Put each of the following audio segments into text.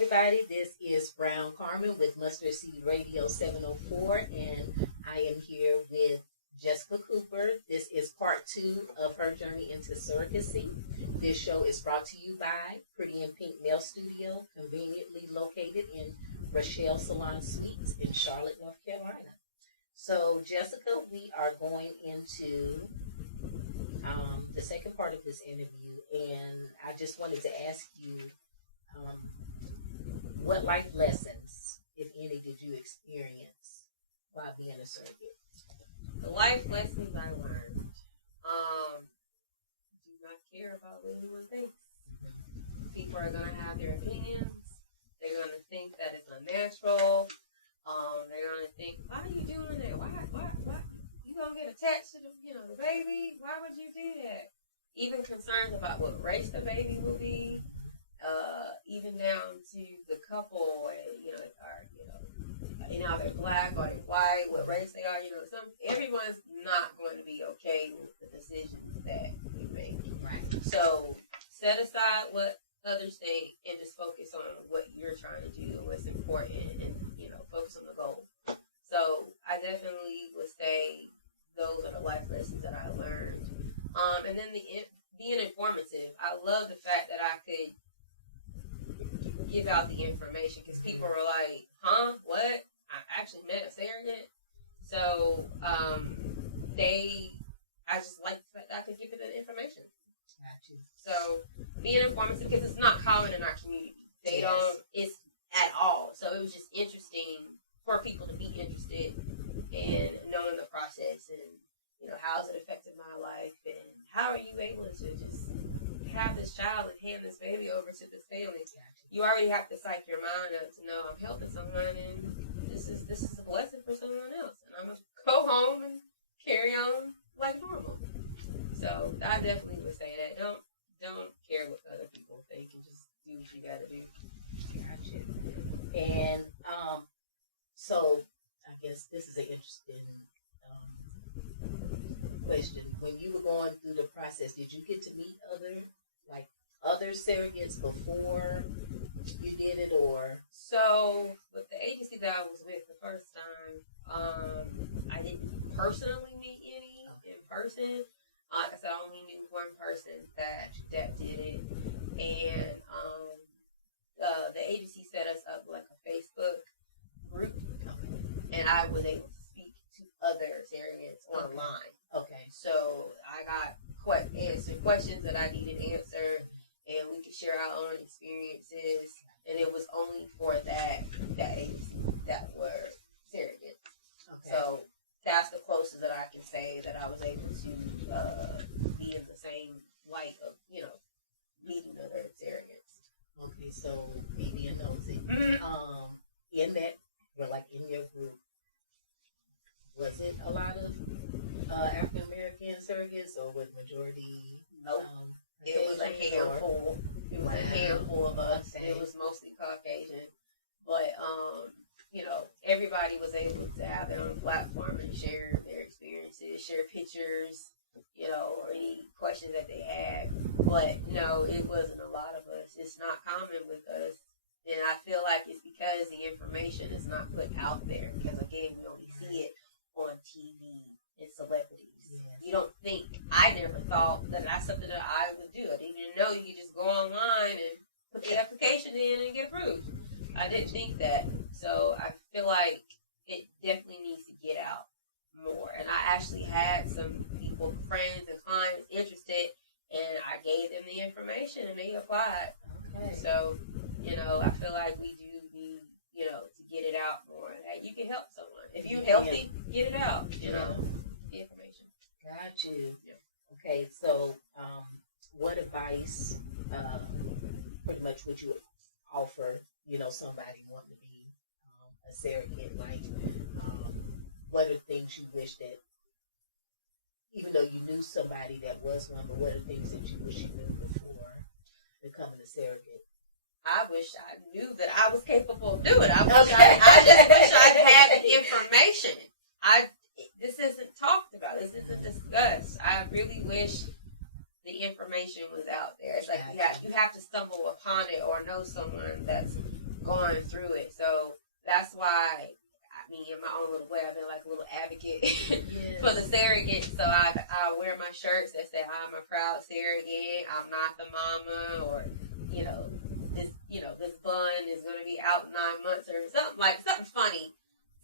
everybody. This is Brown Carmen with Mustard Seed Radio 704, and I am here with Jessica Cooper. This is part 2 of her journey into surrogacy. This show is brought to you by Pretty in Pink Nail Studio, conveniently located in Rochelle Salon Suites in Charlotte, North Carolina. So, Jessica, we are going into the second part of this interview, and I just wanted to ask you, what life lessons, if any, did you experience while being a surrogate? The life lessons I learned. Do not care about what anyone thinks. People are going to have their opinions. They're going to think that it's unnatural. They're going to think, why are you doing that? Why? You going to get attached to the baby? Why would you do that? Even concerns about what race the baby will be. Even down to the couple, and they're black or they're white, what race they are, everyone's not going to be okay with the decisions that we make. Right. So set aside what others think and just focus on what you're trying to do and what's important, and focus on the goal. So I definitely would say those are the life lessons that I learned. And then being informative. I love the fact that I could give out the information, because people were like, huh, what? I actually met a surrogate. So I just like the fact that I could give it the information. Gotcha. So being informative, because it's not common in our community. They don't, it's at all. So it was just interesting for people to be interested in knowing the process and, how's it affected my life, and how are you able to just have this child and hand this baby over to this family. You already have to psych your mind up to know I'm helping someone, and this is a blessing for someone else, and I'm gonna go home and carry on like normal. So I definitely would say that don't care what other people think, and just do what you gotta do. Gotcha. And so I guess this is an interesting question. When you were going through the process, did you get to meet other surrogates before you did it, or? So with the agency that I was with the first time, I didn't personally meet any in person. Like I said, I only knew one person that did it, and the agency set us up like a Facebook group, and I was able to speak to other surrogates online. Okay. So I got answered questions that I needed answered, and we could share our own experiences. And it was only for that agency that were surrogates. Okay. So that's the closest that I can say that I was able to be in the same light of, meeting other surrogates. Okay, so maybe a nosy. In that, in your group, was it a lot of African American surrogates, or was majority? Nope. It was a handful. It was a handful of us. Okay. It was mostly Caucasian. But, everybody was able to have their own platform and share their experiences, share pictures, or any questions that they had. But, no, it wasn't a lot of us. It's not common with us. And I feel like it's because the information is not put out there. Because, again, we only see it on TV and celebrities. You don't think, I never thought that that's something that I would do. I didn't even know you could just go online and put the application in and get approved. I didn't think that. So I feel like it definitely needs to get out more. And I actually had some people, friends and clients interested, and I gave them the information and they applied. Okay. So, I feel like we do need, to get it out more. That you can help someone. If you're healthy, get it out, the information. Got you. Yeah. Okay, so what advice pretty much would you offer, somebody wanting to be a surrogate? Like, what are things you wish that, even though you knew somebody that was one, but what are things that you wish you knew before becoming a surrogate? I wish I knew that I was capable of doing it. I just wish I had the information. This isn't talked about. This isn't discussed. I really wish the information was out there. It's like you have to stumble upon it or know someone that's going through it. So that's why, in my own little way, I've been like a little advocate for the surrogate. So I wear my shirts that say I'm a proud surrogate. I'm not the mama, or this bun is going to be out 9 months, or something funny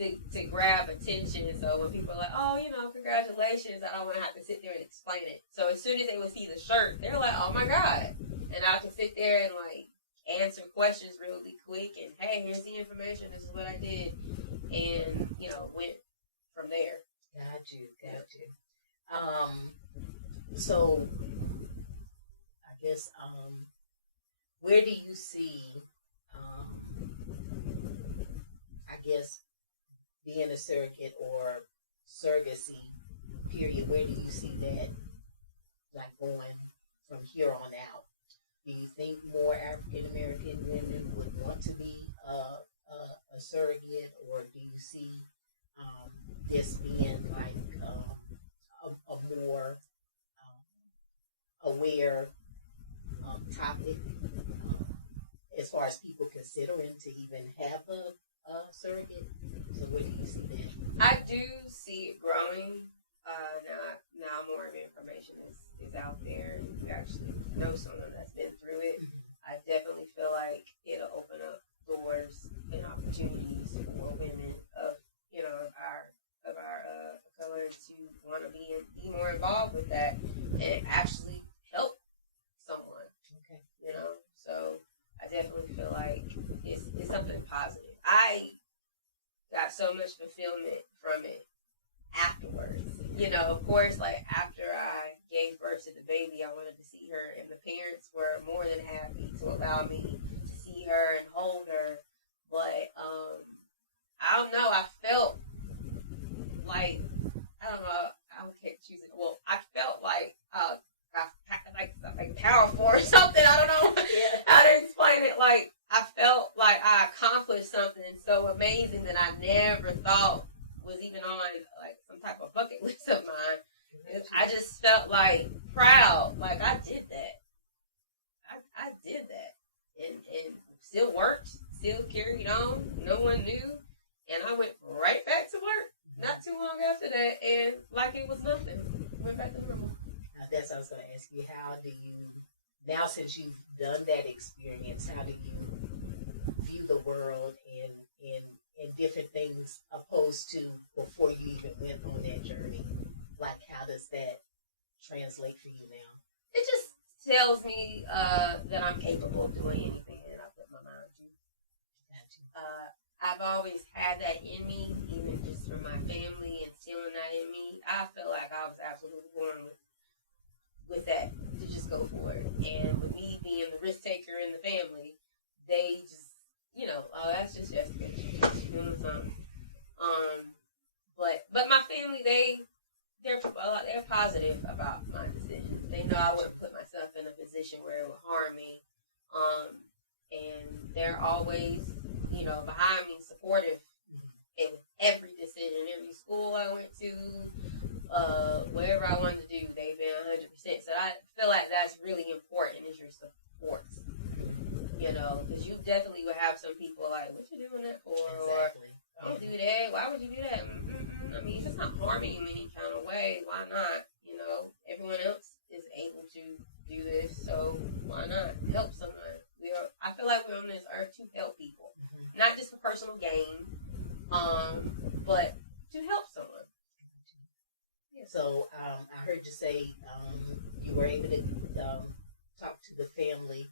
to grab attention. So when people are like, oh, congratulations, I don't want to have to sit there and explain it. So as soon as they would see the shirt, they're like, oh my God. And I can sit there and like answer questions really quick and, hey, here's the information, this is what I did, and went from there. Got you. So I guess where do you see being a surrogate or surrogacy period, where do you see that like going from here on out? Do you think more African American women would want to be a surrogate, or do you see this being like a more aware topic as far as people considering to even have a surrogate? So where do you see that? I do see it growing. Now more information is out there, and you actually know someone that's been through it. I definitely feel like it'll open up doors and opportunities for women of our color to want to be more involved with that and actually help someone. Okay. So I definitely feel like it's something positive. I got so much fulfillment from it afterwards. Of course, like after I gave birth to the baby, I wanted to see her, and the parents were more than happy to allow me to see her and hold her. But I don't know. I felt like I can't choose it. Well, I felt like like powerful or something. I don't know how to explain it. Like I felt like I accomplished something so amazing that I never thought was even on like some type of bucket list of mine. I just felt like proud, like I did that. I did that, and still worked, still carried on. No one knew, and I went right back to work. Not too long after that, and like it was nothing, went back to normal. That's what I was going to ask you. How do you, now since you've done that experience, how do you view the world and different things opposed to before you even went on that journey? Like, how does that translate for you now? It just tells me that I'm capable of doing anything that I put my mind to. I've always had that in me, even just from my family instilling that in me. I feel like I was absolutely born with that to just go for it. And with me being the risk taker in the family, they just, oh, that's just Jessica. She's doing something. But my family, they're positive about my decisions. They know I wouldn't put myself in a position where it would harm me. And they're always, behind me, supportive in every decision, every school I went to, whatever I wanted to do, they've been 100%. So I feel like that's really important, is your support. Because you definitely would have some people like, what you doing that for? Exactly. Or, don't do that. Why would you do that? If it's not harming you in any kind of way, why not? Everyone else is able to do this, so why not help someone? I feel like we're on this earth to help people, not just for personal gain, but to help someone. Yeah. So I heard you say you were able to talk to the family.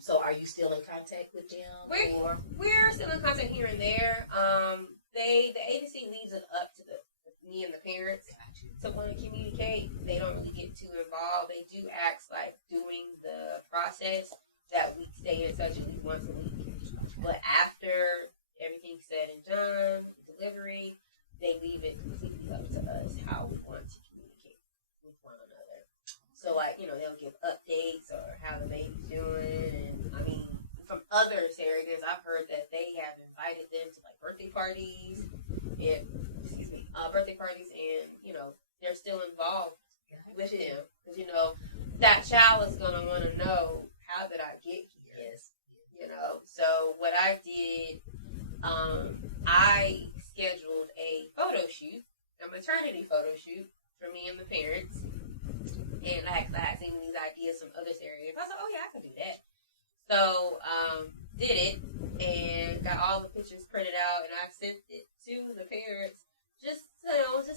So are you still in contact with them? We're still in contact here and there. The agency leaves it up to me and the parents to want to communicate. They don't really get too involved. They do ask, like, doing the process that we stay in touch at least once a week. But after everything's said and done, delivery, they leave it completely up to us how we want to communicate with one another. So, like, they'll give updates or how the baby's doing. And, from other surrogates, I've heard that they have invited them to, like, birthday parties and, they're still involved with them. Because, that child is going to want to know, how did I get here? Yes. So what I I did, I scheduled a photo shoot, a maternity photo shoot for me and the parents. And I had seen these ideas from other surrogates. I was like, oh yeah, I can do that. So, did it and got all the pictures printed out, and I sent it to the parents just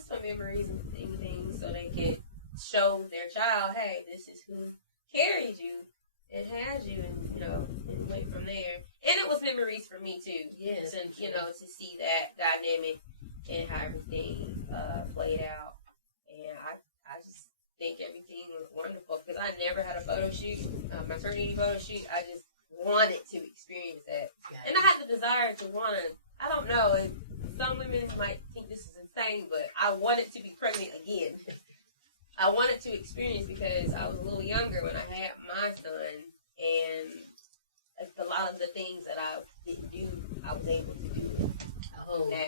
for memories and things, so they could show their child, hey, this is who carried you and had you, and went from there. And it was memories for me too. Yes. To see that dynamic and how everything played out. And I just think everything was wonderful because I never had a photo shoot, maternity photo shoot. I just wanted to experience that. And I had the desire to want to, I don't know, some women might think this is insane, but I wanted to be pregnant again. I wanted to experience because I was a little younger when I had my son, and a lot of the things that I didn't do, I was able to do Oh, now.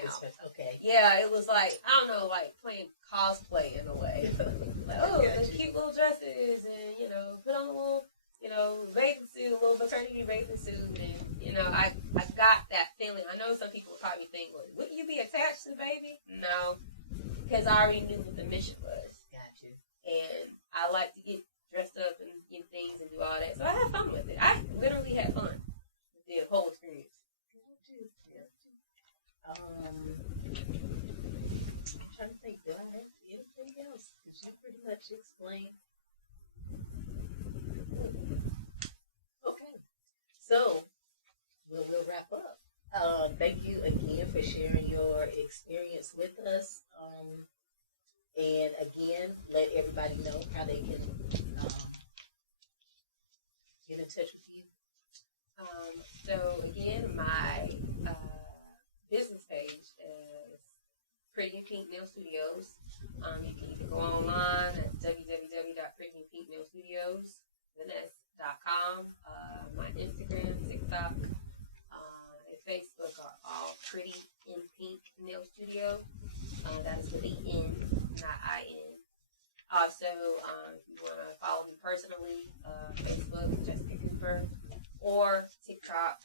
Okay. Yeah, it was like, I don't know, like playing cosplay in a way. Like, oh, the cute little dresses, and, put on a little, bathing suit, a little maternity bathing suit, and, I got that feeling. I know some people would probably think, well, would you be attached to the baby? No, because I already knew what the mission was. Gotcha. And I like to get dressed up and get things and do all that. So I had fun with it. I literally had fun with the whole experience. I'm trying to think, do I have anything else? Because you pretty much explained. Okay. So, we'll wrap up. Thank you again for sharing your experience with us. And again, let everybody know how they can get in touch with you. So again, my business page is Pretty Pink Nail Studios. You can either go online at www.prettypinknailstudios.com. My Instagram, TikTok, and Facebook are all Pretty in Pink Nail Studio. That is with a N, not I-N. Also, if you want to follow me personally, Facebook, Jessica Cooper, or TikTok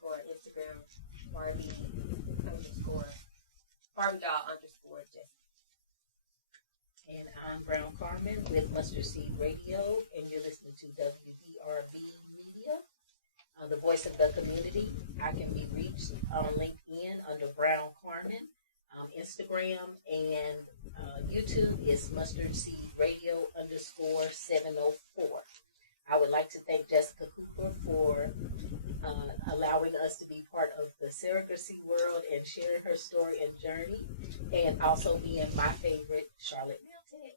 or Instagram, Barbie_Jessica. And I'm Brown Carmen with Mustard Seed Radio, and you're listening to WDRBmedia, the voice of the community. I can be reached on LinkedIn under Brown Carmen. Instagram and YouTube is Mustard Seed Radio _704. I would like to thank Jessica Cooper for allowing us to be part of the surrogacy world and sharing her story and journey, and also being my favorite Charlotte nail tech.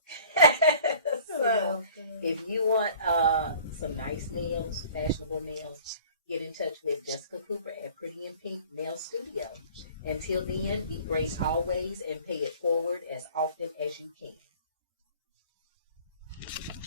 So, if you want some nice nails, fashionable nails, get in touch with Jessica Cooper at Pretty in Pink Nail Studio. Until then, be great always and pay it forward as often as you can.